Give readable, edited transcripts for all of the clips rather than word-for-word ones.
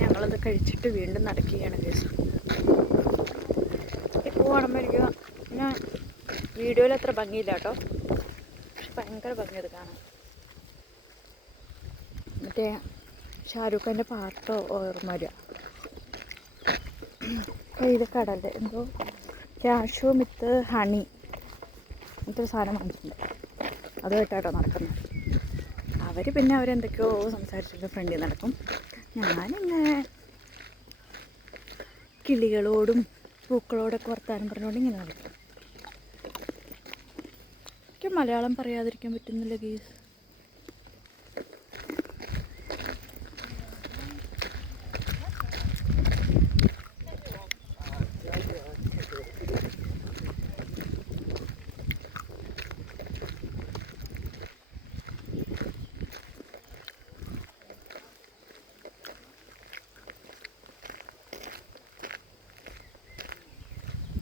ഞങ്ങളത് കഴിച്ചിട്ട് വീണ്ടും നടക്കുകയാണ് കേസ്. ഇപ്പോൾ കാണുമ്പോൾ എനിക്ക് ഞാൻ വീഡിയോയിൽ അത്ര ഭംഗിയില്ല കേട്ടോ, പക്ഷെ ഭയങ്കര ഭംഗിയത് കാണാൻ. മറ്റേ ഷാരൂഖ് ഖാൻ്റെ പാട്ടോ ഓർമ്മ വരിക. ഇത് കടല് എന്തോ ക്യാഷോ മിത്ത് ഹണി എന്നിട്ടൊരു സാധനം വാങ്ങിച്ചിട്ടുണ്ട്. അതുമായിട്ടാട്ടോ നടക്കുന്നത്. അവർ പിന്നെ അവരെന്തൊക്കെയോ സംസാരിച്ചിട്ട് ഫ്രണ്ടിൽ നടക്കും. ഞാനിങ്ങനെ കിളികളോടും പൂക്കളോടൊക്കെ വർത്താനം പറഞ്ഞുകൊണ്ട് ഇങ്ങനെ നടക്കും. എനിക്ക് മലയാളം പറയാതിരിക്കാൻ പറ്റുന്നില്ല ഗീസ്.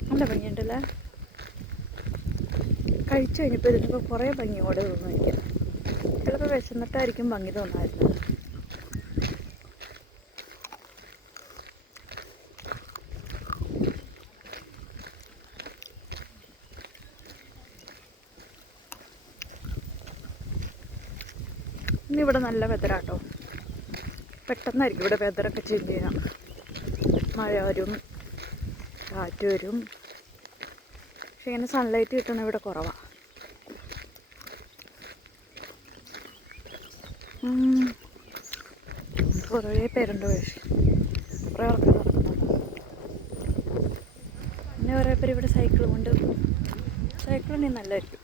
നല്ല ഭംഗിയുണ്ടല്ലേ. കഴിച്ചു കഴിഞ്ഞപ്പോൾ ഇതിനൊക്കെ കുറേ ഭംഗിയോടെ തോന്നും എനിക്ക്. ചിലപ്പോൾ വിശന്നിട്ടായിരിക്കും ഭംഗി തോന്നായിരുന്നു. ഇന്നിവിടെ നല്ല വെതറാട്ടോ. പെട്ടെന്നായിരിക്കും ഇവിടെ വെതറൊക്കെ ചേഞ്ച് ചെയ്യാം. മഴ വരും, കാറ്റ് വരും. പക്ഷെ ഇങ്ങനെ സൺലൈറ്റ് കിട്ടണ ഇവിടെ കുറവാണ്. കുറേ പേരുണ്ട്, പക്ഷേ കുറേ ആൾക്കാർ നടക്കുന്നുണ്ട്. പിന്നെ കുറേ പേര് ഇവിടെ സൈക്കിളും കൊണ്ട്. സൈക്കിളുണ്ടെങ്കിൽ നല്ലതായിരിക്കും.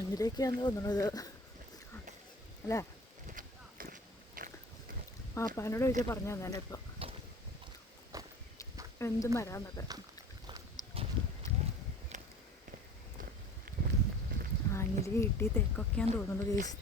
അങ്ങനെയൊക്കെയാന്ന് തോന്നുന്നത് അല്ലേ? പാപ്പാനോട് ചോദിച്ചാൽ പറഞ്ഞു തന്നെ ഇപ്പോൾ എന്ത് മരാന്നൊക്കെ. ആഞ്ഞിലി ഈട്ടി തേക്കൊക്കെയാന്ന് തോന്നുന്നു കേസ്.